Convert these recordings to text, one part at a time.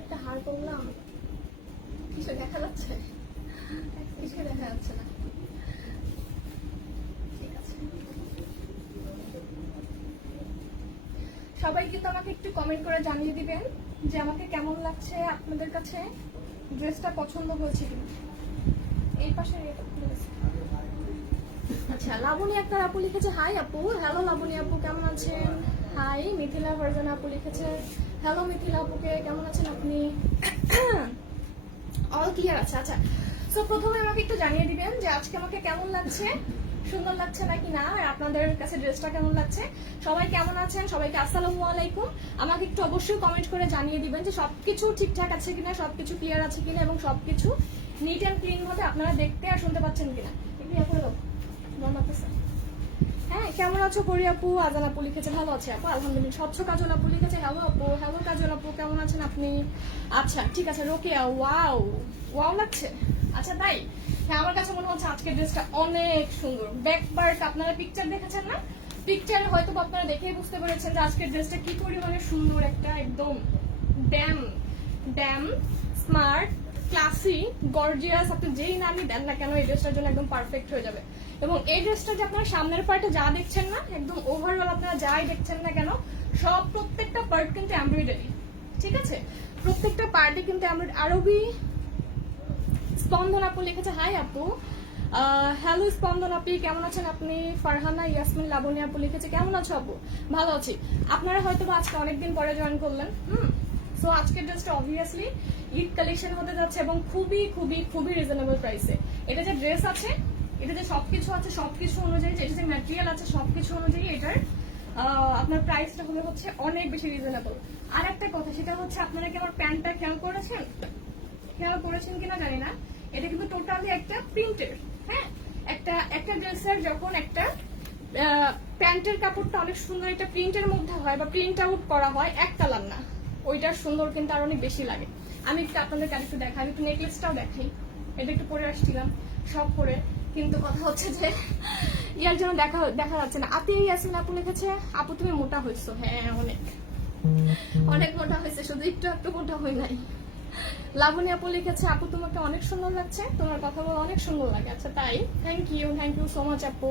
একটা হার করলাম, কিছু দেখা যাচ্ছে? কিছু দেখা যাচ্ছে না। ঠিক আছে, সবাই কিন্তু আমাকে একটু কমেন্ট করে জানিয়ে দিবেন যে আমাকে কেমন লাগছে, আপনাদের কাছে ড্রেসটা পছন্দ হয়েছে কিনা। এই পাশে আচ্ছা, লাবণী আক্তার আপু লিখেছে হাই আপু। হ্যালো লাবণী আপু, কেমন আছেন? হাই। মিথিলা ভার্জন আপু লিখেছে হ্যালো মিথিলা আপুকে, কেমন আছেন আপনি? অল ক্লিয়ার আছে। আচ্ছা, সো প্রথমে আমাকে একটু জানিয়ে দিবেন যে আজকে আমাকে কেমন লাগছে, সুন্দর লাগছে নাকি না, আর আপনাদের কাছে ড্রেসটা কেমন লাগছে। সবাই কেমন আছেন? সবাইকে আসসালামু আলাইকুম। আমাকে একটু অবশ্যই কমেন্ট করে জানিয়ে দিবেন যে সবকিছু ঠিকঠাক আছে কিনা, সবকিছু ক্লিয়ার আছে কিনা, এবং সবকিছু নিট অ্যান্ড ক্লিন ভাবে আপনারা দেখতে আর শুনতে পাচ্ছেন কিনা। একটু ইয়া করে দাও। হ্যাঁ, কেমন আছো করি আপু? আজান আপু লিখেছে ভালো আছে আপু, আলহামদুলিল্লাহ। স্বচ্ছ কাজল আপু লিখেছে হ্যালো আপু। হ্যালো কাজল আপু, কেমন আছেন আপনি? আচ্ছা ঠিক আছে। রোকেয়া ওয়াও, ওয়াও লাগছে। আচ্ছা তাই? হ্যাঁ, আমার কাছে মনে হচ্ছে আজকের ড্রেসটা অনেক সুন্দর। ব্যাক পার্ট আপনারা পিকচার দেখেছেন না? পিকচারে হয়তো আপনারা দেখেই বুঝতে পেরেছেন যে আজকের ড্রেসটা কি পরিমাণে সুন্দর। একটা একদম damn damn smart, classy, gorgeous, আপনি যেই নামই দেন না কেন এই ড্রেসটার জন্য একদম পারফেক্ট হয়ে যাবে। এবং এই ড্রেসটা যে আপনারা সামনের পার্টে যা দেখছেন না, একদম ওভারঅল আপনারা যাই দেখছেন না কেন, সব প্রত্যেকটা পার্ট কিন্তু এমব্রয়ডারি। ঠিক আছে, প্রত্যেকটা পার্টে কিন্তু আরবি। স্পন্দন আপু লিখেছে হাই আপু। হ্যালো স্পন্দন আপনি, কেমন আছেন আপনি? ফারহানা ইয়াসমিন লাবণী আপু লিখেছে কেমন আছো আপু? ভালো আছি। আপনারা হয়তো আজকে অনেকদিন পরে জয়েন করলেন। সো আজকের ড্রেসটা অবভিয়াসলি ঈদ কালেকশন হতে যাচ্ছে এবং খুবই খুবই খুবই রিজনেবল প্রাইসে। এটা যে ড্রেস আছে, এটা যে সবকিছু আছে, সবকিছু অনুযায়ী এটা যে ম্যাটেরিয়াল আছে, সবকিছু অনুযায়ী এটার আপনার প্রাইসটা হবে হচ্ছে অনেক বেশি রিজনেবল। আর একটা কথা, সেটা হচ্ছে আপনারা কি আমার প্যান্টটা খেয়াল করেছেন? খেয়াল করেছেন কিনা জানি না, এটা কিন্তু টোটালি একটা প্রিন্টের। হ্যাঁ, একটা ড্রেসের যখন একটা প্যান্টের কাপড়টা অনেক সুন্দর একটা প্রিন্টের মধ্যে হয় বা প্রিন্ট আউট করা হয়, এক কালার না, ওইটার সুন্দর কিন্তু আর অনেক বেশি লাগে। আমি একটু আপনাদেরকে আরেকটু দেখাই, একটু নেকলেসটাও দেখাই। এটা একটু পরে আসছিলাম সব পরে, কিন্তু কথা হচ্ছে যে ইয়ার জন্য দেখা যাচ্ছে না। আপনি ইয়াসমিন আপু লিখেছে আপু তুমি মোটা হয়েছো। হ্যাঁ, অনেক অনেক মোটা হয়েছে, শুধু একটু মোটা হই নাই। লাবণী আপু লিখেছে আপু তোমাকে অনেক সুন্দর লাগছে, তোমার কথা বলে অনেক সুন্দর লাগে। আচ্ছা তাই? থ্যাংক ইউ সো মাচ আপু।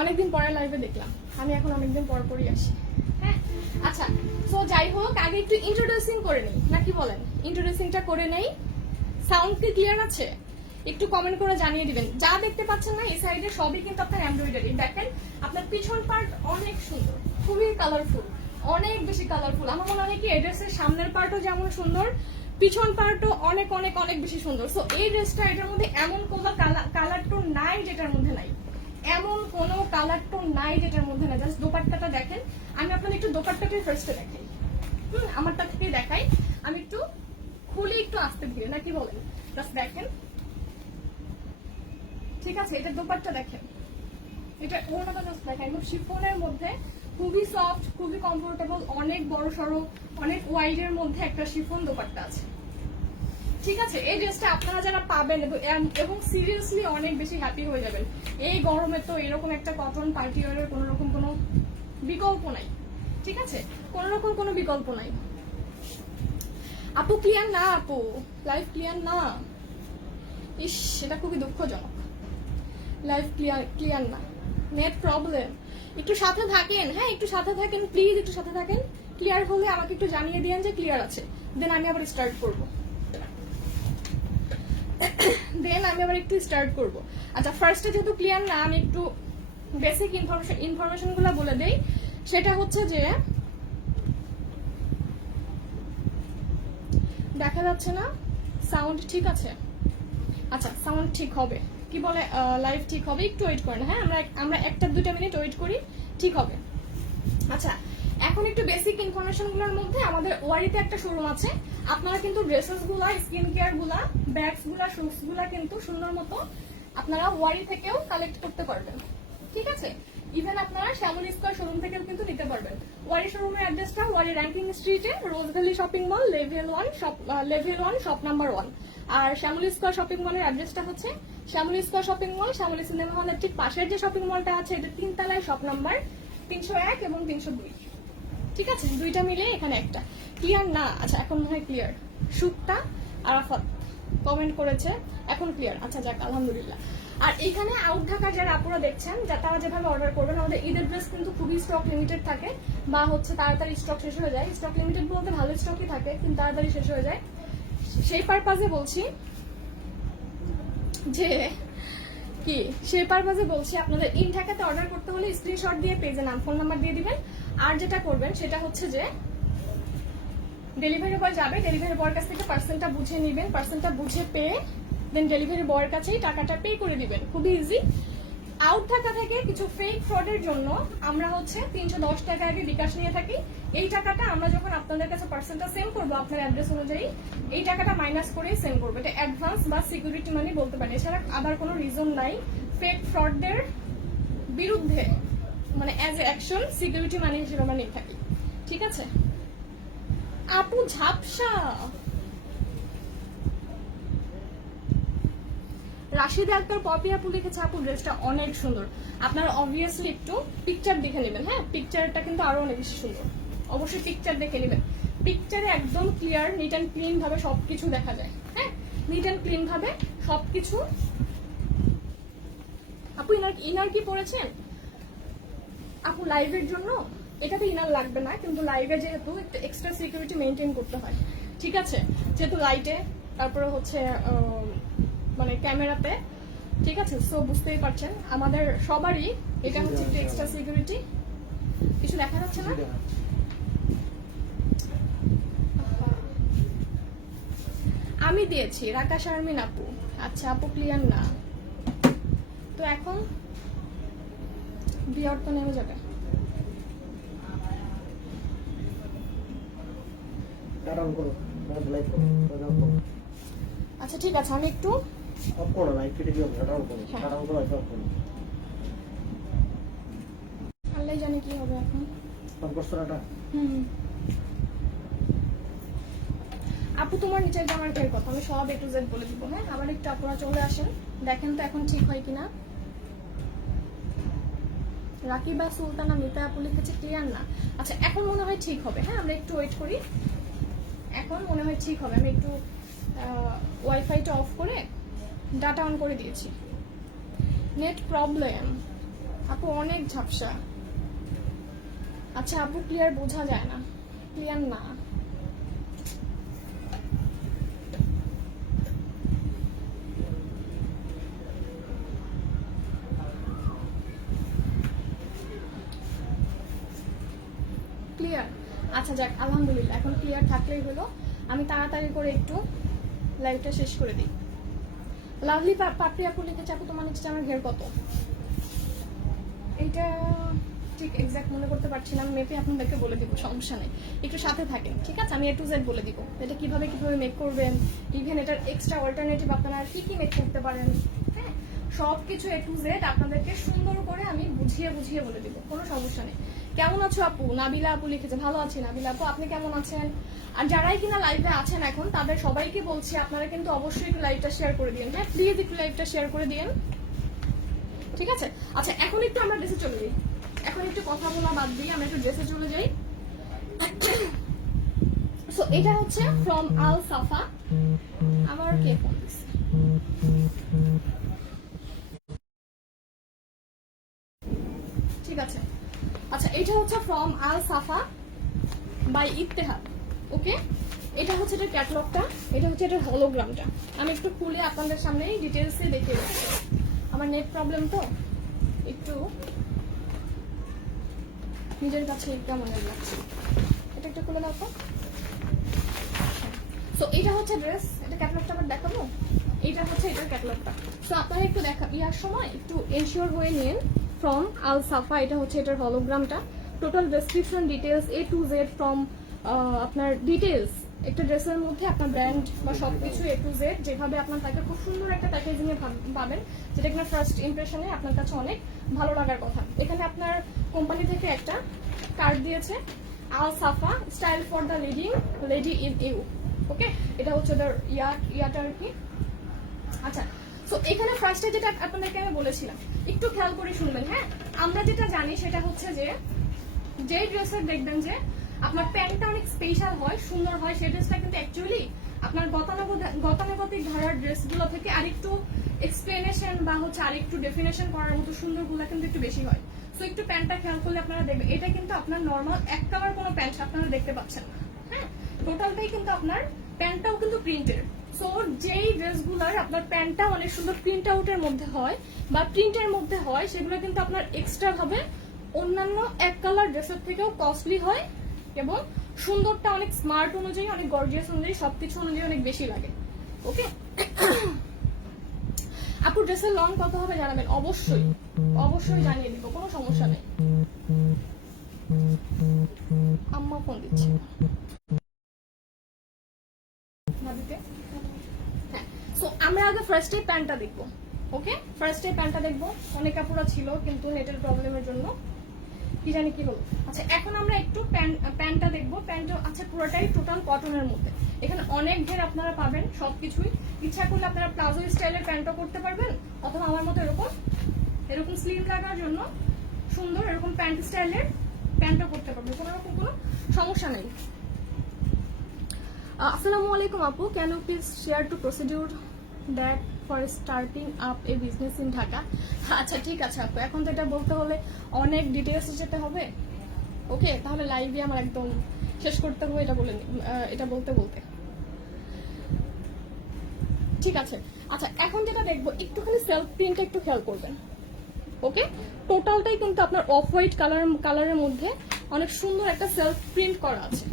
অনেকদিন পরে লাইভে দেখলাম, আমি এখন অনেকদিন পরই আসি। হ্যাঁ, আচ্ছা, সো যাই হোক, আগে একটু ইন্ট্রোডিউসিং করে নিই, নাকি বলেন? ইন্ট্রোডিউসিংটা করে নেই। সাউন্ড কি ক্লিয়ার আছে? একটু কমেন্ট করে জানিয়ে দিবেন। যা দেখতে পাচ্ছেন না এই সাইডে সবই কিন্তু আপনার এমব্রয়ডারি। দেখেন আপনার পিছন পার্ট অনেক সুন্দর, খুবই কালারফুল, অনেক বেশি কালারফুল। আমার মনে হয় কি এই ড্রেসের সামনের পার্টও যেমন সুন্দর, পিছন পার্টও অনেক অনেক অনেক বেশি সুন্দর। সো এই ড্রেসটা, এটার মধ্যে এমন কোনো কালার টোন নাই যেটার মধ্যে নাই, এমন কোনো কালার টোন নাই যেটার মধ্যে নাই। জাস্ট দোপাট্টাটা দেখেন। আমি আপনাদের একটু দোপাট্টাটাই ফার্স্টে দেখাই। আমারটা থেকেই দেখাই। আমি একটু খুলি, একটু আসতে ধীরে, নাকি বলেন? জাস্ট দেখেন। ঠিক আছে, এটা দোপাট্টা দেখেন, এটা ওড়নাটা জাস্ট দেখেন। একদম শিফনের মধ্যে, খুবই সফট, খুবই কমফোর্টেবল, অনেক বড় সড়ো, অনেক ওয়াইড এর মধ্যে একটা শিফন দোপাট্টা আছে। ঠিক আছে, এই ড্রেসটা আপনারা যারা পাবেন এবং সিরিয়াসলি অনেক বেশি হ্যাপি হয়ে যাবেন। এই গরমে তো এরকম একটা কটন পার্টি ওয়ারের কোনো রকম কোনো বিকল্প নাই। ঠিক আছে, কোনো রকম কোনো বিকল্প নাই। আপু ক্লিয়ার না? আপু লাইভ ক্লিয়ার না? ইস, সেটা খুবই দুঃখজনক। লাইভ ক্লিয়ার না, নেট প্রবলেম। একটু সাথে থাকেন, হ্যাঁ একটু সাথে থাকেন প্লিজ, একটু সাথে থাকেন। ক্লিয়ার হলে আমাকে একটু জানিয়ে দিন যে ক্লিয়ার আছে, দেন আমি আবার স্টার্ট করব। আচ্ছা, ফার্স্টে যেহেতু ক্লিয়ার না, আমি একটু বেসিক ইনফরমেশন গুলো বলে দেই। সেটা হচ্ছে যে দেখা যাচ্ছে না, সাউন্ড ঠিক আছে? আচ্ছা, সাউন্ড ঠিক হবে, কি বলে লাইভ ঠিক হবে, একটু ওয়েট করেন। হ্যাঁ, আমরা 1-2 মিনিট ওয়েট করি, ঠিক হবে। আচ্ছা, এখন একটু বেসিক ইনফরমেশন গুলোর মধ্যে, আমাদের ওয়ারিতে একটা শোরুম আছে। আপনারা কিন্তু ড্রেসেস গুলা, স্কিন কেয়ার গুলা, ব্যাগস গুলা, শুজ গুলা কিন্তু সুন্দর মতো আপনারা ওয়ারি থেকেও কালেক্ট করতে পারবেন। ঠিক আছে, ইভেন আপনারা শ্যামলী স্কয়ার শোরুম থেকেও কিন্তু নিতে পারবেন। ওয়ারি শোরুমের অ্যাড্রেসটা ওয়ারি র্যাঙ্কিং স্ট্রিটে, Rose Valley shopping mall, level 1 shop number 1। আর শ্যামলী স্কয়ার শপিং মলের অ্যাড্রেসটা হচ্ছে Shyamoli square shopping mall, Shyamoli cinema হলের ঠিক পাশের যে শপিং মলটা আছে, এটা 3 তলায়, শপ নাম্বার 301 এবং 302। ঠিক আছে, দুইটা মিলে এখানে একটা। ক্লিয়ার না? আচ্ছা এখন মনে হয় ক্লিয়ার। সুক্তা আরাফাত কমেন্ট করেছে, এখন ক্লিয়ার। আচ্ছা যাক, আলহামদুলিল্লাহ। আর এখানে আউট ঢাকার যারা আপুরা দেখছেন, তারা যেভাবে অর্ডার করবেন, আমাদের ঈদের ড্রেস কিন্তু খুবই স্টক লিমিটেড থাকে, বা হচ্ছে তাড়াতাড়ি স্টক শেষ হয়ে যায়। স্টক লিমিটেড বলতে ভালো স্টকই থাকে, কিন্তু তাড়াতাড়ি শেষ হয়ে যায়। সেই পারপাজে বলছি যে সেই পারপাজে বলছি আপনাদের ইন ঢাকাতে অর্ডার করতে হলে স্ক্রিনশট দিয়ে পেজে নাম ফোন নাম্বার দিয়ে দিবেন। আর যেটা করবেন সেটা হচ্ছে যে ডেলিভারি বয় যাবে, ডেলিভারি বয়ের কাছ থেকে পার্সেলটা বুঝে নেবেন, পার্সেলটা বুঝে পেয়ে দেন ডেলিভারি বয়ের কাছেই টাকাটা পে করে দিবেন। খুবই ইজি। আউট ঢাকা থেকে কিছু ফেক ফ্রডের জন্য আমরা হচ্ছে 310 টাকা আগে বিকাশ নিয়ে থাকি। এই টাকাটা আমরা যখন আপনাদের কাছে পার্সেলটা সেন্ড করবো আপনার অ্যাড্রেস অনুযায়ী, এই টাকাটা মাইনাস করেই সেন্ড করবো। এটা অ্যাডভান্স বা সিকিউরিটি মানি বলতে পারি, এছাড়া আবার কোনো রিজন নাই। ফেক ফ্রডদের বিরুদ্ধে মানে অ্যাজ এ অ্যাকশন সিকিউরিটি মানি হিসেবে আমরা নিয়ে থাকি। ঠিক আছে আপু? ঝাপসা রাশিদ আক্তার পপি আপু লিখেছে, আপু ড্রেসটা অনেক সুন্দর। আপনারা অবভিয়াসলি একটু পিকচার দেখে নেবেন। হ্যাঁ, পিকচারটা কিন্তু আরো অনেক বেশি সুন্দর, অবশ্যই পিকচার দেখে নেবেন। পিকচারে একদম ক্লিয়ার, নিট অ্যান্ড ক্লিন ভাবে সবকিছু দেখা যায়। হ্যাঁ, নিট অ্যান্ড ক্লিন ভাবে সবকিছু। আপু ইনার কি পরেছেন? আপু লাইভের জন্য এটাতে ইনার লাগবে না, কিন্তু লাইভে যেহেতু একটা এক্সট্রা সিকিউরিটি মেনটেন করতে হয়। ঠিক আছে, যেহেতু লাইটে, তারপরে হচ্ছে মানে ক্যামেরাতে। ঠিক আছে, সো বুঝতেই পারছেন আমাদের সবারই এটা হচ্ছে একটা এক্সট্রা সিকিউরিটি। কিছু দেখা যাচ্ছে না? আমি দিয়েছি রাকা শারমিন আপু। আচ্ছা আপু ক্লিয়ার না তো এখন বিয়ার তো নেমে যাবে। আচ্ছা ঠিক আছে, আমি একটু আল্লাহ জানে কি হবে এখন। আপু তোমার নিচের জামার ঘের কথা আমি সব A to Z বলে দিব। হ্যাঁ, আবার একটু আপনারা চলে আসেন, দেখেন তো এখন ঠিক হয় কিনা। রাকিবা সুলতানা মিতা আপু লিখেছে ক্লিয়ার না। আচ্ছা এখন মনে হয় ঠিক হবে। হ্যাঁ, আমরা একটু ওয়েট করি, এখন মনে হয় ঠিক হবে। আমি একটু ওয়াইফাইটা অফ করে ডাটা অন করে দিয়েছি। নেট প্রবলেম আপু, অনেক ঝাপসা। আচ্ছা আপু ক্লিয়ার বোঝা যায় না, ক্লিয়ার না। ক্লিয়ার? আচ্ছা যাক, আলহামদুলিল্লাহ এখন ক্লিয়ার থাকলেই হলো। আমি তাড়াতাড়ি করে একটু লাইভটা শেষ করে দিই। লাভলি পাপড়ি আপু লিখেছে, আপু তোমার নিচে আমার ঘের কত? এইটা ঠিক এক্সাক্ট মনে করতে পারছি না, আমি মেপে আপনাদেরকে বলে দিব, সমস্যা নেই, একটু সাথে থাকেন। ঠিক আছে, আমি A to Z বলে দিব এটা কিভাবে মেক করবেন, ইভেন এটার এক্সট্রা অল্টারনেটিভ আপনারা কি কি মেক করতে পারেন। হ্যাঁ, সবকিছু A to Z আপনাদেরকে সুন্দর করে আমি বুঝিয়ে বলে দিব, কোনো সমস্যা নেই। কেমন আছো আপু? নাবিলা আপু লিখেছে, ভালো আছি নাবিলা আপু, আপনি কেমন আছেন? আর যারাই কিনা লাইভে আছেন এখন তাদের সবাইকে বলছি আপনারা কিন্তু অবশ্যই একটু লাইভটা শেয়ার করে দিন। হ্যাঁ প্লিজ একটু লাইভটা শেয়ার করে দিন। ঠিক আছে, আচ্ছা এখন একটু আমরা ড্রেসে চলে যাই, এখন একটু কথা বলা বাদ দিয়ে আমরা একটু ড্রেসে চলে যাই। সো এটা হচ্ছে ফ্রম আল সাফা। আমার কে ফোন দিচ্ছে? ঠিক আছে, আচ্ছা এটা হচ্ছে ফ্রম আল সাফা বাই ইত্তেহাদ। ওকে, এটা হচ্ছে এটার ক্যাটালগটা, এটা হচ্ছে এটার হলোগ্রামটা। আমি একটু খুলে আপনাদের সামনে ডিটেলসে দেখে দিচ্ছি। আমার নেট প্রবলেম তো একটু নিজের কাছে কেমন লাগছে, এটা একটু খুলে দাও তো। সো এটা হচ্ছে ড্রেস, এটা ক্যাটালগটা আবার দেখাবো। এটা হচ্ছে এটার ক্যাটালগটা। সো আপনারা একটু ইয়ার সময় একটু এনশিওর হয়ে নিন ফ্রম আল সাফা। এটা হচ্ছে এটার হলোগ্রামটা। Total description details A to Z from আপনার ডিটেলস। একটা ড্রেসের মধ্যে আপনার ব্র্যান্ড বা সবকিছু A to Z যেভাবে আপনার তাকে খুব সুন্দর একটা প্যাকেজিং এ পাবেন, যেটা কিনা ফার্স্ট ইমপ্রেশনে আপনার কাছে অনেক ভালো লাগার কথা। এখানে আপনার কোম্পানি থেকে একটা কার্ড দিয়েছে, আল সাফা style for the lady in you. Okay, এটা হচ্ছে ওদের ইয়াটা আর কি। আচ্ছা, সো এখানে ফার্স্টে যেটা আপনাদেরকে আমি বলেছিলাম একটু খেয়াল করে শুনবেন। হ্যাঁ, আমরা যেটা জানি সেটা হচ্ছে যে ড্রেসের দেখবেন যে আপনার প্যান্টটা অনেক স্পেশাল হয়, সুন্দর হয়, সেই ড্রেসটা কিন্তু অ্যাকচুয়ালি আপনার গতানুগতিক ধারার ড্রেসগুলো থেকে আরেকটু এক্সপ্লেনেশন বা হচ্ছে আরেকটু ডেফিনেশন করার মতো সুন্দরগুলো কিন্তু একটু বেশি হয়। সো একটু প্যান্টটা খেয়াল করলে আপনারা দেখবেন এটা কিন্তু আপনার নর্মাল এক কালার কোনো প্যান্ট আপনারা দেখতে পাচ্ছেন না। হ্যাঁ, টোটালটাই কিন্তু আপনার প্যান্টটাও কিন্তু প্রিন্টের। সো যেই ড্রেসগুলোর আপনার প্যান্টটা অনেক সুন্দর প্রিন্ট আউটের মধ্যে হয় বা প্রিন্টের মধ্যে হয়, সেগুলো কিন্তু আপনার এক্সট্রা ভাবে অন্যান্য এক কালার ড্রেসের থেকেও কস্টলি হয় এবং সুন্দরটা অনেক স্মার্ট অনুযায়ী, অনেক গর্জিয়াস অনুযায়ী, সবকিছু অনুযায়ী অনেক বেশি লাগে। ওকে আপু, ড্রেসের লং কত হবে জানাবেন, অবশ্যই অবশ্যই জানিয়ে দিব, কোনো সমস্যা নেই। আম্মা ফোন দিচ্ছে। হ্যাঁ, সো আমরা আগে ফার্স্টে প্যান্টটা দেখবো। ওকে, ফার্স্টে প্যান্টটা দেখবো। অনেক কাপড়া ছিল কিন্তু নেটের প্রবলেমের জন্য কি জানি কি হলো। আচ্ছা, এখন আমরা একটু প্যান্টটা দেখবো। প্যান্টটা আচ্ছা পুরোটাই টোটাল কটনের মধ্যে। এখানে অনেক ঘের আপনারা পাবেন, সবকিছুই। ইচ্ছা করলে আপনারা প্লাজো স্টাইলের প্যান্টও করতে পারবেন, অথবা আমার মতো এরকম স্লিম লাগার জন্য সুন্দর এরকম প্যান্ট স্টাইলের প্যান্টও করতে পারবেন, কোনো রকম কোনো সমস্যা নেই। আসসালামু আলাইকুম আপু, can you please share to procedure that for starting up a business in Dhaka? আচ্ছা ঠিক আছে আপু, এখন তো এটা বলতে হলে অনেক ডিটেলসে যেতে হবে। ওকে, তাহলে লাইভে আমার একদম শেষ করতে হবে এটা বলতে ঠিক আছে। আচ্ছা, এখন যেটা দেখবো একটুখানি সেলফ প্রিন্টটা একটু খেয়াল করবেন। ওকে, টোটালটাই কিন্তু আপনার অফ হোয়াইট কালারের মধ্যে অনেক সুন্দর একটা সেলফ প্রিন্ট করা আছে।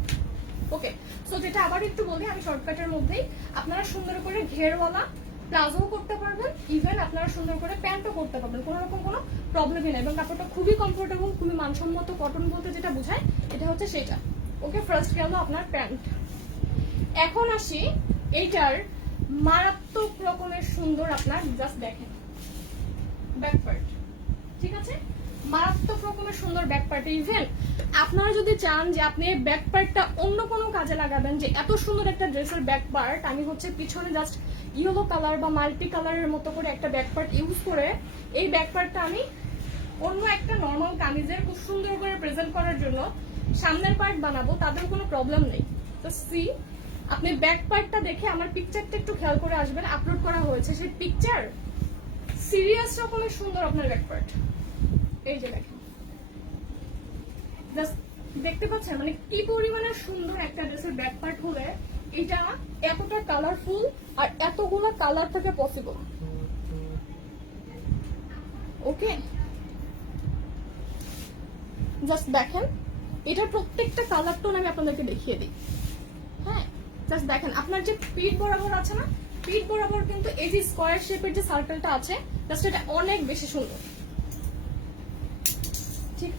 ওকে, সো যেটা আবার একটু বলি আমি শর্টকাটের মধ্যেই, আপনারা সুন্দর করে ঘেরওয়ালা প্লাজো করতে পারবেন, ইভেন আপনারা সুন্দর করে প্যান্টও করতে পারবেন, কোনো রকম কোনো প্রবলেমই নেই। এবং কাপড়টা খুবই কমফোর্টেবল, খুবই মানসম্মত। কটন বলতে যেটা বোঝায় এটা হচ্ছে সেটা। ওকে, ফার্স্ট গেল আপনার প্যান্ট। এখন আসি এইটার মারাত্মক রকমের সুন্দর, আপনার জাস্ট দেখেন ব্যাক পার্ট। ঠিক আছে, মারাত্মক রকমের সুন্দর ব্যাক পার্ট। ইভেন আপনারা যদি চান যে আপনি ব্যাক পার্টটা অন্য কোনো কাজে লাগাবেন, যে এত সুন্দর একটা ড্রেসের ব্যাক পার্ট আমি হচ্ছে পিছনে জাস্ট ইয়েলো কালার বা মাল্টি কালারের মতো করে একটা ব্যাক পার্ট ইউজ করে এই ব্যাক পার্টটা আমি অন্য একটা নর্মাল কামিজের খুব সুন্দর করে প্রেজেন্ট করার জন্য সামনের পার্ট বানাবো, তাদের কোনো প্রবলেম নেই। তো সি, আপনি ব্যাক পার্টটা দেখে আমার পিকচারটা একটু খেয়াল করে আসবেন, আপলোড করা হয়েছে সেই পিকচার। সিরিয়াস রকমের সুন্দর আপনার ব্যাক পার্ট। এই যে দেখেন, জাস্ট দেখতে পাচ্ছেন মানে কি পরিমাণে সুন্দর একটা ড্রেসের ব্যাক পার্ট হলে এটা এতটা কালারফুল আর এতগুলো কালার থেকে পসিবল। ওকে, জাস্ট দেখেন, এটার প্রত্যেকটা কালার টোন আমি আপনাদেরকে দেখিয়ে দিই। হ্যাঁ, জাস্ট দেখেন আপনার যে পিঠ বরাবর আছে না, পিঠ বরাবর কিন্তু এই যে স্কোয়ার শেপের যে সার্কেলটা আছে, জাস্ট এটা অনেক বেশি সুন্দর। ঠিক,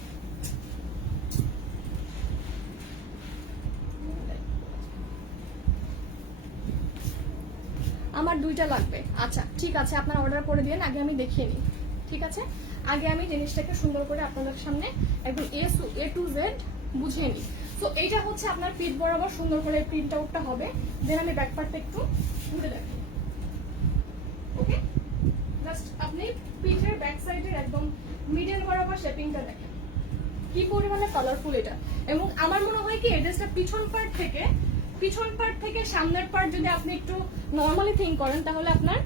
আমার দুইটা লাগবে। আচ্ছা ঠিক আছে, আপনারা অর্ডার করে দিন, আগে আমি দেখিয়ে নিই। ঠিক আছে, আগে আমি জিনিসটাকে সুন্দর করে আপনাদের সামনে একদম এ টু জেড বুঝিয়ে নিই। তো এইটা হচ্ছে আপনার পিঠ বরাবর সুন্দর করে প্রিন্ট আউটটা হবে। দেন আমি ব্যাক পার্টটা একটু ঘুরে দেখি। ওকে, জাস্ট আপনি পিঠের ব্যাক সাইডের একদম মিডল বরাবর শেপিংটা দেখেন কি পরিমাণে কালারফুল এটা। এবং আমার মনে হয় কি এই ড্রেসটা পিছন পার্ট থেকে সামনের পার্ট যদি আপনি একটু নর্মালি থিঙ্ক করেন, তাহলে আপনার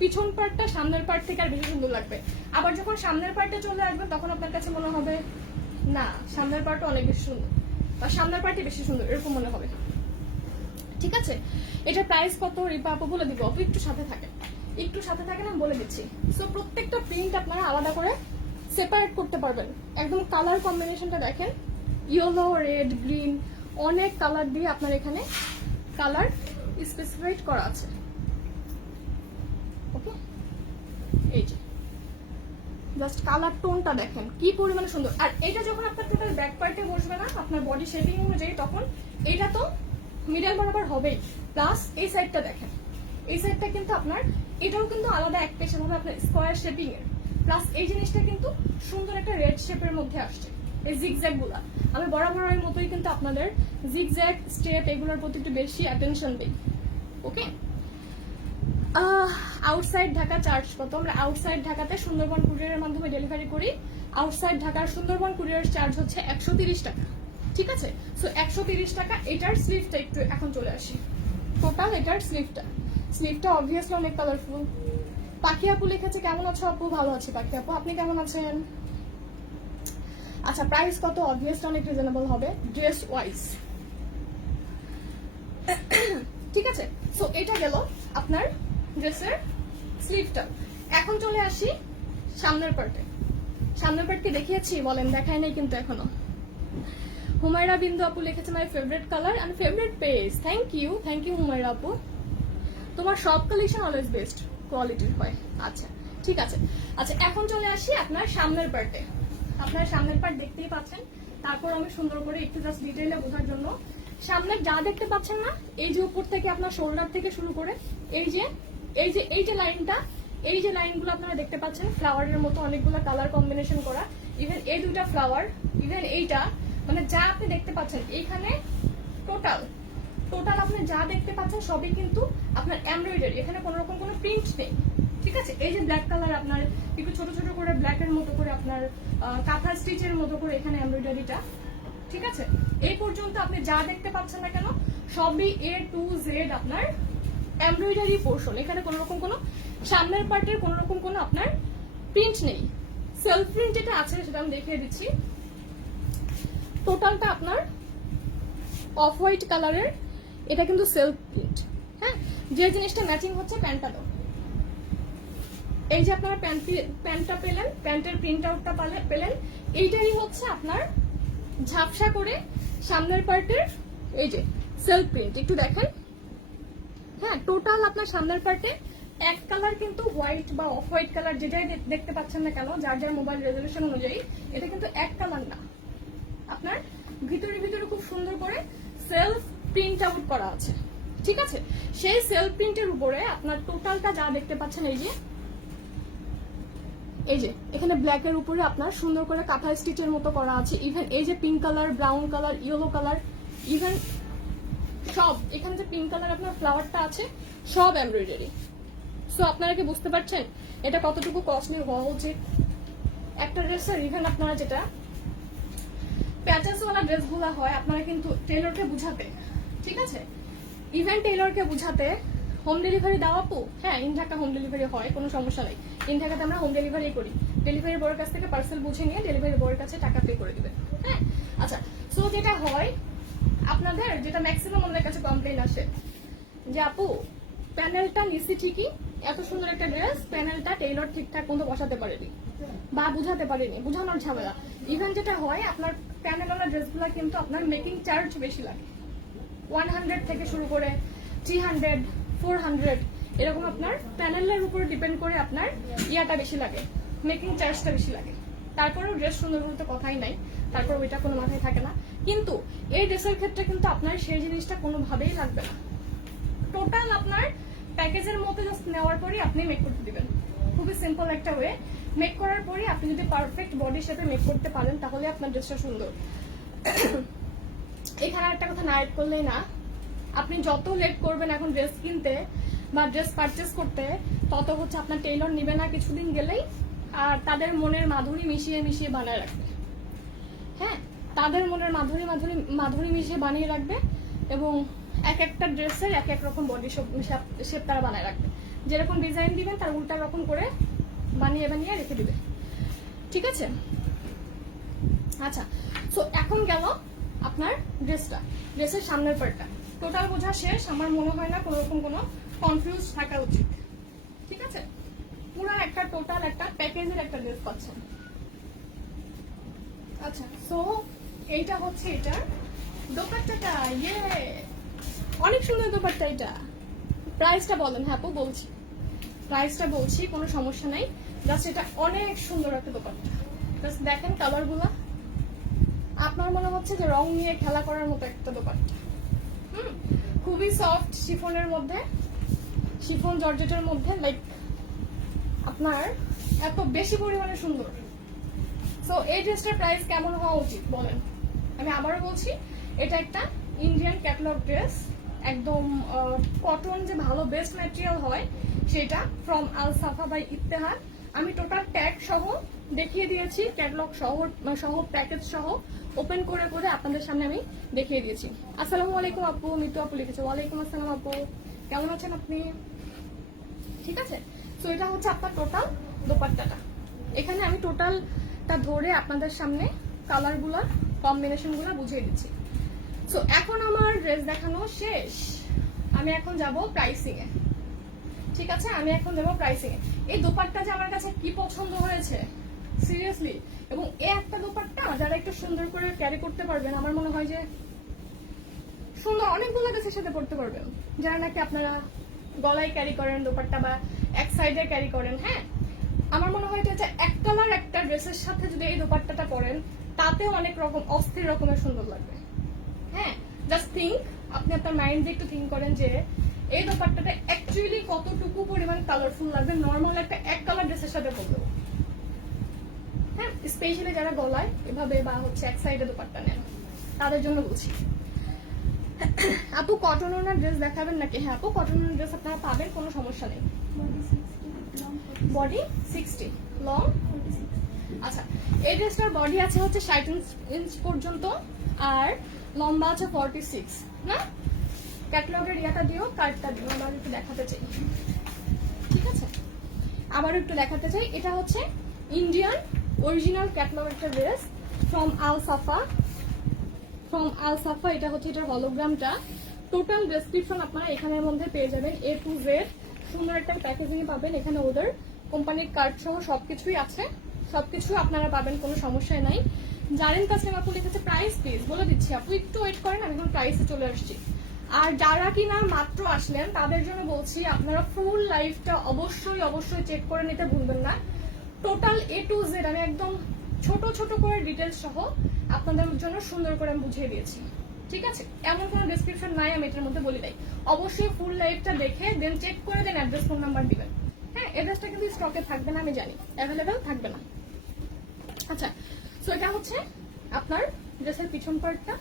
পিছন পার্টটা সামনের পার্ট থেকে আর বেশি সুন্দর লাগবে। আবার যখন সামনের পার্টে চলে আসবে তখন আপনার কাছে মনে হবে না সামনের পার্টটা অনেক বেশি সুন্দর বা সামনের পার্টই বেশি সুন্দর, এরকম মনে হবে। ঠিক আছে, এটার প্রাইস কত রিপা আপু বলে দিব, আপু একটু সাথে থাকেন আমি বলে দিচ্ছি। সো প্রত্যেকটা প্রিন্ট আপনারা আলাদা করে সেপারেট করতে পারবেন। একদম কালার কম্বিনেশনটা দেখেন, ইয়েলো, রেড, গ্রিন, অনেক কালার দিয়ে আপনার এখানে কালার স্পেসিফাইড করা আছে। ওকে, এই যে জাস্ট কালার টোনটা দেখেন কি পরিমাণে সুন্দর। আর এটা যখন আপনার টোটাল ব্যাক পার্টে বসবে না আপনার বডি শেপিং অনুযায়ী, তখন এটা তো মিডল বরাবর হবেই। প্লাস এই সাইডটা দেখেন, এই সাইডটা কিন্তু আপনার এটাও কিন্তু আলাদা এক পেশে হবে আপনার স্কোয়ার শেপিং এর। প্লাস এই জিনিসটা কিন্তু সুন্দর একটা রেড শেপের মধ্যে আসছে। এই জিগজ্যাগ গুলা আমি বরাবরের মতোই কিন্তু আপনাদের জিগজ্যাগ স্টেপ এগুলোর প্রতি একটু বেশি অ্যাটেনশন দিই। ওকে, আউটসাইড ঢাকা চার্জ কত? আমরা আউটসাইড ঢাকাতে সুন্দরবন কুরিয়ারের মাধ্যমে ডেলিভারি করি। আউটসাইড ঢাকার সুন্দরবন কুরিয়ার চার্জ হচ্ছে 130 টাকা। ঠিক আছে। সো 130 টাকা। এটার স্লিভটা একটু এখন চলে আসি, টোটাল এটার স্লিভটা অবভিয়াসলি অনেক কালারফুল। পাখি আপু লিখেছে কেমন আছো আপু? ভালো আছি পাখি আপু, আপনি কেমন আছেন? আচ্ছা প্রাইস কত? অবভিয়াসলি অনেক রিজনেবল হবে ড্রেস ওয়াইজ, ঠিক আছে। সো এটা গেল আপনার ড্রেসের স্লিভটা। এখন চলে আসি সামনের পার্টে। সামনের পার্ট কি দেখিয়েছি বলেন? দেখাই নাই কিন্তু এখনো। হুমায়রা বিন্দু আপু লিখেছে my favourite colour and favourite page. Thank you Humaira আপু, তোমার সব কালেকশন অলওয়েজ বেস্ট কোয়ালিটির হয়। আচ্ছা ঠিক আছে। আচ্ছা এখন চলে আসি আপনার সামনের পার্টে। আপনার সামনের পার্ট দেখতেই পাচ্ছেন, তারপর আমি সুন্দর করে একটু জাস্ট ডিটেইলে বোঝার জন্য সামনে যা দেখতে পাচ্ছেন না, এই যে উপর থেকে আপনার শোল্ডার থেকে শুরু করে এই যে লাইনটা, এই যে লাইনগুলো আপনারা দেখতে পাচ্ছেন ফ্লাওয়ারের মতো অনেকগুলো কালার কম্বিনেশন করা, ইভেন এই দুটা ফ্লাওয়ার, ইভেন এইটা, মানে যা আপনি দেখতে পাচ্ছেন এইখানে টোটাল আপনি যা দেখতে পাচ্ছেন সবই কিন্তু আপনার এমব্রয়ডারি, এখানে কোনো রকম কোনো প্রিন্ট নেই, ঠিক আছে। এই যে ব্ল্যাক কালার আপনার একটু ছোট ছোট করে ব্ল্যাকের মতো করে আপনার কাঁথা স্টিচের মতো করে এখানে এমব্রয়ডারিটা, ঠিক আছে। এই পর্যন্ত আপনি যা দেখতে পাচ্ছেন না কেন সবই A to Z আপনার এমব্রয়ডারি পোর্শন, এখানে কোনো রকম কোনো সামনের পার্টের কোনো রকম কোনো আপনার প্রিন্ট নেই। সেলফ প্রিন্ট যেটা আছে সেটা আমি দেখিয়ে দিচ্ছি। টোটালটা আপনার অফ হোয়াইট কালারের, এটা কিন্তু সেলফ প্রিন্ট। হ্যাঁ, যে জিনিসটা ম্যাচিং হচ্ছে প্যান্টটা দাও, এই যে আপনারা প্যান্টটা পেলেন, প্যান্টের প্রিন্ট আউটটা পেলেন, এইটারই হচ্ছে আপনার ঝাপসা করে সামনের পার্টের এই যে সেলফ প্রিন্ট একটু দেখেন। হ্যাঁ, টোটাল আপনার সামনের পার্টে এক কালার কিন্তু হোয়াইট বা অফ হোয়াইট কালার যেটাই দেখতে পাচ্ছেন না কেন, যার যার মোবাইল রেজলিউশন অনুযায়ী, এটা কিন্তু এক কালার না, আপনার ভিতরে খুব সুন্দর করে সেলফ প্রিন্ট আউট করা আছে, ঠিক আছে। সেই সেলফ প্রিন্টের উপরে আপনার টোটালটা যা দেখতে পাচ্ছেন এই যে এখানে ব্ল্যাকের উপরে আপনার সুন্দর করে কাঁথা স্টিচের মতো করা আছে, ইভেন এই যে pink colour, brown colour, yellow colour, even সব এখানে যে পিঙ্ক কালার আপনার ফ্লাওয়ারটা আছে সব এমব্রয়ডারি। সো আপনারা কি বুঝতে পারছেন এটা কতটুকু কস্টলি হওয়া উচিত একটা ড্রেসের। ইভেন আপনারা যেটা প্যাচেসওয়ালা ড্রেসগুলো হয় আপনারা কিন্তু টেলরকে বুঝাতে, ঠিক আছে, ইভেন টেলরকে বুঝাতে হোম ডেলিভারি দেওয়া আপু, হ্যাঁ ইন ঢাকা হোম ডেলিভারি হয়, কোনো সমস্যা নেই। ইন ঢাকাতে আমরা হোম ডেলিভারি করি, ডেলিভারি বয়ের কাছ থেকে পার্সেল বুঝে নিয়ে ডেলিভারি বয়ের কাছে টাকা পে করে দিবেন। হ্যাঁ আচ্ছা, সো যেটা হয় আপনাদের, যেটা ম্যাক্সিমাম আমাদের কাছে কমপ্লেইন আসে যে আপু প্যানেলটা নিছি ঠিকই, এত সুন্দর একটা ড্রেস, প্যানেলটা টেইলর ঠিকঠাক মতো বসাতে পারেনি বা বুঝাতে পারেনি, বুঝানোর ঝামেলা। ইভেন যেটা হয় আপনার প্যানেলওয়ালা ড্রেসগুলো কিন্তু আপনার মেকিং চার্জ বেশি লাগে, 100 থেকে শুরু করে 300, 400 এরকম আপনার প্যানেলের উপর ডিপেন্ড করে আপনার ইয়াটা বেশি লাগে, মেকিং চার্জটা বেশি লাগে। তারপরেও ড্রেস সুন্দর বলতে কথাই নাই, তারপর ওইটা কোনো মাথায় থাকে না। কিন্তু এই ড্রেসের ক্ষেত্রে কিন্তু আপনার সেই জিনিসটা কোনোভাবেই লাগবে না, টোটাল আপনার প্যাকেজের মধ্যে জাস্ট নেওয়ার পরই আপনি মেক করতে দিবেন। খুবই সিম্পল একটা ওয়ে, মেক করার পরই আপনি যদি পারফেক্ট বডি শেপে মেক করতে পারেন তাহলে আপনার ড্রেসটা সুন্দর। এখানে একটা কথা না এড করলেই না, আপনি যত লেট করবেন এখন ড্রেস কিনতে বা ড্রেস পারচেস করতে, তত হচ্ছে আপনার টেইলর নিবে না কিছুদিন গেলেই, আর তাদের মনের মাধুরী মিশিয়ে বানায় রাখবে। হ্যাঁ, তাদের মনের মাধুরী মিশিয়ে বানিয়ে রাখবে এবং এক একটা ড্রেসের এক এক রকম বডি শেপ তারা বানায় রাখবে, যেরকম ডিজাইন দিবেন তার উল্টা রকম করে বানিয়ে রেখে দিবে, ঠিক আছে। আচ্ছা, সো এখন গেল আপনার ড্রেসের সামনের পার্টটা টোটাল বোঝা শেষ। আমার মনে হয় না কোনো রকম কোনো কনফিউজ থাকা উচিত, ঠিক আছে। পুরো একটা টোটাল একটা প্যাকেজের একটা ড্রেস পাচ্ছেন। আচ্ছা, সো এইটা হচ্ছে এটার দোপাট্টাটা, ইয়ে অনেক সুন্দর দোপাট্টা। এটা প্রাইসটা বলেন? হ্যাঁ আপু বলছি, প্রাইসটা বলছি, কোনো সমস্যা নাই। জাস্ট এটা অনেক সুন্দর একটা দোপাট্টা, জাস্ট দেখেন কালারগুলো, আপনার মনে হচ্ছে যে রং নিয়ে খেলা করার মতো একটা দোপাট্টা। খুবই সফট শিফনের মধ্যে, শিফন জর্জেটের মধ্যে, লাইক আপনার এত বেশি পরিমাণে সুন্দর। সো এই ড্রেসটার প্রাইস কেমন হওয়া উচিত বলেন? আমি আবারও বলছি, এটা একটা ইন্ডিয়ান ক্যাটালগ ড্রেস, একদম কটন যে ভালো বেস্ট ম্যাটেরিয়াল হয় সেটা, ফ্রম আল সাফা বাই ইত্তেহাদ। আমি টোটাল ট্যাগ সহ দেখিয়ে দিয়েছি, ক্যাটালগ সহ সহ প্যাকেজ সহ ওপেন করে করে আপনাদের সামনে আমি দেখিয়ে দিয়েছি। আসসালামু আলাইকুম আপু, মিতু আপু লিখেছে। ওয়ালাইকুম আসসালাম আপু, কেমন আছেন আপনি? ঠিক আছে, তো এটা হচ্ছে আপনার টোটাল দোপাট্টাটা। এখানে আমি টোটালটা ধরে আপনাদের সামনে কালারগুলোর কম্বিনেশনগুলো বুঝিয়ে দিচ্ছি। সো এখন আমার ড্রেস দেখানো শেষ, আমি এখন যাব প্রাইসিং এ। ঠিক আছে, আমি এখন দেবো প্রাইসিং এ। এই দোপাট্টা যে আমার কাছে কি পছন্দ হয়েছে সিরিয়াসলি, এবং এই একটা দোপাট্টা যারা একটু সুন্দর করে ক্যারি করতে পারবেন, আমার মনে হয় যে সুন্দর অনেকগুলো ড্রেসের সাথে পড়তে পারবেন। যারা নাকি আপনারা গলায় ক্যারি করেন দোপাট্টা বা এক সাইডে ক্যারি করেন, হ্যাঁ আমার মনে হয় এটা এক কালার একটা ড্রেসের সাথে যদি এই দোপাট্টাটা পরেন তাতেও অনেক রকম অস্থির রকমের সুন্দর লাগবে। হ্যাঁ, জাস্ট থিঙ্ক, আপনি আপনার মাইন্ড দিয়ে একটু থিঙ্ক করেন যে এই দোপাট্টাটা অ্যাকচুয়ালি কতটুকু পরিমাণ কালারফুল লাগবে নর্মাল একটা এক কালার ড্রেসের সাথে পরলেও। হ্যাঁ, স্পেশালি যারা গলায় এভাবে বা হচ্ছে এক সাইডে দোপাট্টা নেন তাদের জন্য বলছি। আপু কটন ওনার ড্রেস দেখাবেন নাকি? হ্যাঁ আপু, কটন ওনার ড্রেস আপনারা পাবেন, কোনো সমস্যা নেই। Body 60, long 46। আচ্ছা, এই ড্রেসটার বডি আছে হচ্ছে 60 ইঞ্চ পর্যন্ত আর লম্বা আছে 46 না? ক্যাটালগের ইয়াটা দিও, কার্ডটা দিও, আবার একটু দেখাতে চাই। ঠিক আছে, আবার একটু দেখাতে চাই। এটা হচ্ছে ইন্ডিয়ান অরিজিনাল ক্যাটালগ একটা ড্রেস ফ্রম আল সাফা। এটা হচ্ছে এটার হলোগ্রামটা। টোটাল ডেসক্রিপশন আপনারা এখানের মধ্যে পেয়ে যাবেন, A to Z সুন্দর একটা প্যাকেজিং পাবেন। এখানে ওদের কোম্পানির কার্ড সহ সবকিছুই আছে, সবকিছু আপনারা পাবেন, কোনো সমস্যাই নাই। জানেন কাছে আপু লিখেছে প্রাইস প্লিজ বলে দিচ্ছি। আপু একটু ওয়েট করেন, আমি এখন প্রাইসে চলে আসছি। আর যারা কিনা মাত্র আসলেন তাদের জন্য বলছি, আপনারা ফুল লাইফটা অবশ্যই অবশ্যই চেক করে নিতে ভুলবেন না। টোটাল A to Z আমি একদম ছোট ছোট করে ডিটেলস সহ আপনাদের জন্য সুন্দর করে আমি বুঝিয়ে দিয়েছি। ঠিক আছে, এমন কোনো ডেসক্রিপশন নাই আমি এটার মধ্যে বলি নাই। অবশ্যই ফুল লাইফটা দেখে দেন চেক করে দেন অ্যাড্রেস ফোন নাম্বার দিবেন। হ্যাঁ, অ্যাড্রেসটা কিন্তু স্টকে থাকবে না, আমি জানি অ্যাভেলেবেল থাকবে না। আচ্ছা, সো এটা হচ্ছে আপনার ড্রেসের পিছন পার্টটা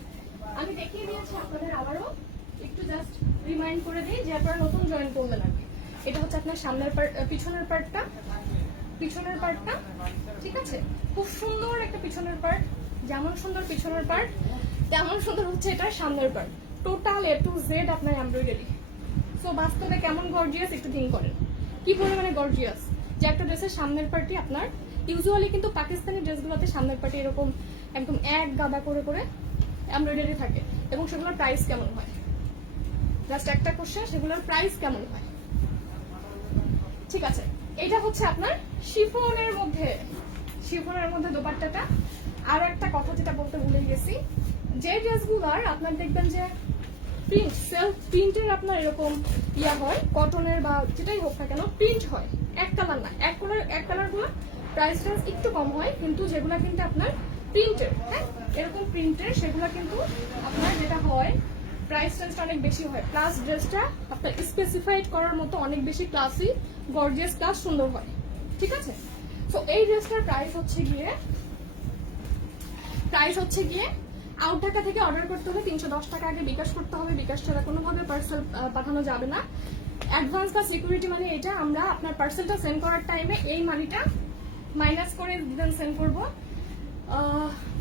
আমি দেখিয়ে দিয়েছি আপনাদের। আবারও একটু জাস্ট রিমাইন্ড করে দিই যে আপনারা নতুন জয়েন করলেন আর কি। এটা হচ্ছে আপনার সামনের পার্ট, পিছনের পার্টটা, ঠিক আছে, খুব সুন্দর একটা পিছনের পার্ট। যেমন সুন্দর পিছনের পার্ট তেমন সুন্দর হচ্ছে এটা সামনের part. Total A to Z আপনার এমব্রয়ডারি। সো বাস্তবে কেমন গর্জিয়াস একটু থিঙ্ক করেন, কি পরিমাণে গর্জিয়াস যে একটা ড্রেসের সামনের পার্টই আপনার ইউজুয়ালি কিন্তু পাকিস্তানি ড্রেসগুলোতে সামনের পার্টে এরকম একদম এক গাদা করে করে এমব্রয়ডারি থাকে। এবং সেগুলোর প্রাইস কেমন হয়, জাস্ট একটা কোশ্চেন, সেগুলোর প্রাইস কেমন হয়? ঠিক আছে, এটা হচ্ছে আপনার শিফনের মধ্যে দোপাট্টাটা। আর একটা কথা যেটা বলতে ভুলে গেছি, যে ড্রেসগুলোর আপনার দেখবেন যে প্রিন্ট, সেলফ প্রিন্টের আপনার এরকম ইয়া হয়, কটনের বা যেটাই হোক না কেন প্রিন্ট হয়, এক কালার না, এক কালার গুলো প্রাইস একটু কম হয়, কিন্তু যেগুলো কিন্তু আপনার প্রিন্টের, হ্যাঁ এরকম প্রিন্টের, সেগুলো কিন্তু আপনার যেটা হয় প্রাইস রেঞ্জটা অনেক বেশি হয়। প্লাস ড্রেসটা আপনার স্পেসিফাইড করার মতো অনেক বেশি ক্লাসি, গর্জিয়াস, ক্লাস সুন্দর হয়। ঠিক আছে, তো এই ড্রেসটার প্রাইস হচ্ছে গিয়ে আউট ঢাকা থেকে অর্ডার করতে হলে 310 টাকা আগে বিকাশ করতে হবে। বিকাশ ছাড়া কোনোভাবে পার্সেল পাঠানো যাবে না। অ্যাডভান্স বা সিকিউরিটি মানে এটা, আমরা আপনার পার্সেলটা সেন্ড করার টাইমে এই মানিটা মাইনাস করে দেন সেন্ড করবো।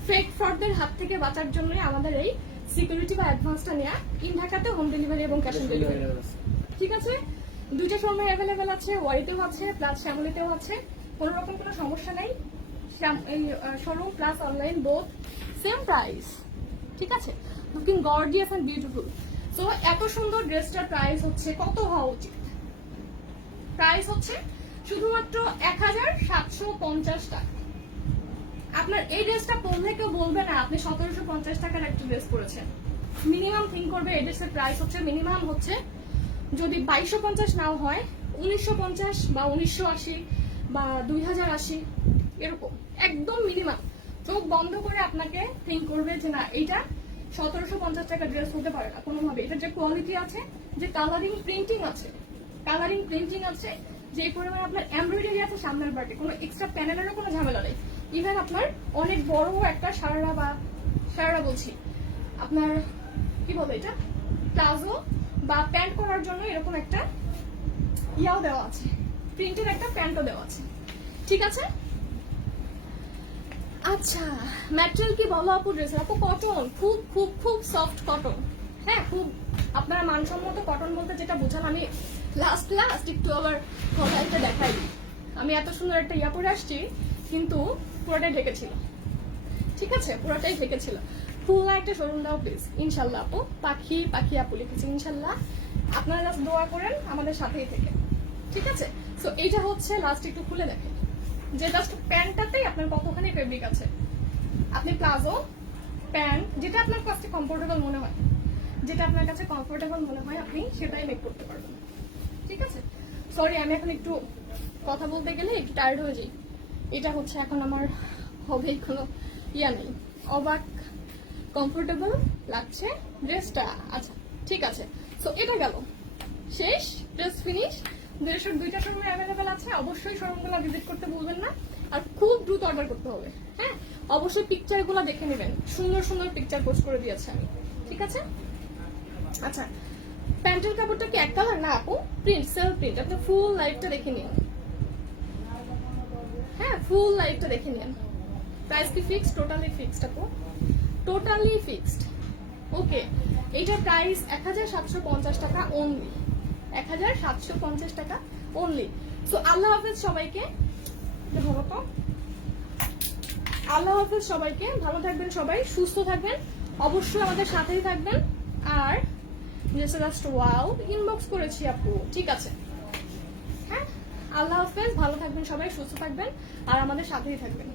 ফেক ফ্রডদের হাত থেকে বাঁচার জন্যই আমাদের এই সিকিউরিটি বা অ্যাডভান্সটা নেওয়া। ইন ঢাকাতে হোম ডেলিভারি এবং ক্যাশ অন ডেলিভারি। ঠিক আছে, দুইটা সময় অ্যাভেলেবেল আছে, ওয়াইতেও আছে প্লাস শ্যামলিতেও আছে, কোনো রকম কোনো সমস্যা নাই। Showroom plus online both same price. ঠিক আছে, looking gorgeous and beautiful. So এত সুন্দর ড্রেসটার প্রাইস হচ্ছে কত হওয়া উচিত? প্রাইস হচ্ছে শুধুমাত্র 1750 টাকা। আপনার এই ড্রেসটা পরলে কেউ বলবে না আপনি 1750 টাকার একটা ড্রেস পরেছেন। মিনিমাম থিঙ্ক করবে এই ড্রেসের প্রাইস হচ্ছে মিনিমাম হচ্ছে, যদি 2250 নাও হয় 1950 বা 1980 বা 2080 এরকম, একদম মিনিমাম। চোখ বন্ধ করে আপনাকে থিঙ্ক করবে যে না এইটা 1750 টাকা ড্রেস হতে পারে না কোনোভাবে। এটার যে কোয়ালিটি আছে, যে কালারিং প্রিন্টিং আছে, যে পরিমাণে আপনার এমব্রয়ডারি আছে সামনের পার্টে, কোনো এক্সট্রা প্যানেলেরও কোনো ঝামেলা নেই। ইভেন আপনার অনেক বড় একটা সারারা বলছি আপনার কি বলে এটা, প্লাজো বা প্যান্ট করার জন্য এরকম একটা ইয়াও দেওয়া আছে, প্রিন্টের একটা প্যান্টও দেওয়া আছে। ঠিক আছে। আচ্ছা ম্যাটেরিয়াল কি বলো আপু ড্রেসের? আপু কটন, খুব খুব খুব সফট কটন। হ্যাঁ খুব আপনারা মানসম্মত কটন বলতে যেটা বোঝান, আমি লাস্ট একটু আবার কথাইটা দেখাই। আমি এত সুন্দর একটা ইয়া পরে আসছি কিন্তু পুরোটাই ঢেকেছিল, ঠিক আছে, পুরোটাই ঢেকেছিল। ফুল একটা শোরুম দাও প্লিজ। ইনশাল্লাহ আপু, পাখি পাখি আপু লিখেছি ইনশাল্লাহ। আপনারা জাস্ট দোয়া করেন আমাদের সাথেই থেকে, ঠিক আছে। সো এইটা হচ্ছে লাস্ট একটু খুলে দেখেন যে জাস্ট প্যান্টটাতেই আপনার কতখানি ফেব্রিক আছে। আপনি প্লাজো প্যান্ট যেটা আপনার কাছে কমফোর্টেবল মনে হয়, যেটা আপনার কাছে কমফোর্টেবল মনে হয় আপনি সেটাই মেক করতে পারবেন, ঠিক আছে। সরি আমি এখন একটু কথা বলতে গেলে একটু টায়ার্ড হয়ে যাই। এটা হচ্ছে এখন আমার হবে কোনো ইয়া নেই, অবাক কমফোর্টেবল লাগছে ড্রেসটা। আচ্ছা ঠিক আছে, সো এটা গেল শেষ, ড্রেস ফিনিশ। ড্রেসের দুইটা শোরুমে অ্যাভেলেবেল আছে, অবশ্যই শোরুমগুলো ভিজিট করতে ভুলবেন না, আর খুব দ্রুত অর্ডার করতে হবে। হ্যাঁ অবশ্যই পিকচারগুলো দেখে নেবেন, সুন্দর সুন্দর পিকচার পোস্ট করে দিয়েছে আমি, ঠিক আছে। আচ্ছা প্যান্টের কাপড়টা কি এক কালার? না আপু, প্রিন্ট, সেলফ প্রিন্ট। আপনি ফুল লাইফটা দেখে নিন, হ্যাঁ ফুল লাইফটা দেখে নিন। প্রাইস কি ফিক্সড? টোটালি ফিক্সড আপু, টোটালি ফিক্সড। ওকে এইটার প্রাইস 1750 টাকা অনলি, 1750 টাকা অনলি। সো আল্লাহ হাফেজ সবাইকে, ধরো তো, আল্লাহ হাফেজ সবাইকে, ভালো থাকবেন সবাই, সুস্থ থাকবেন, অবশ্যই আমাদের সাথেই থাকবেন। আর জাস্ট ওয়াও ইনবক্স করেছি আপু, ঠিক আছে। হ্যাঁ আল্লাহ হাফেজ, ভালো থাকবেন সবাই, সুস্থ থাকবেন, আর আমাদের সাথেই থাকবেন।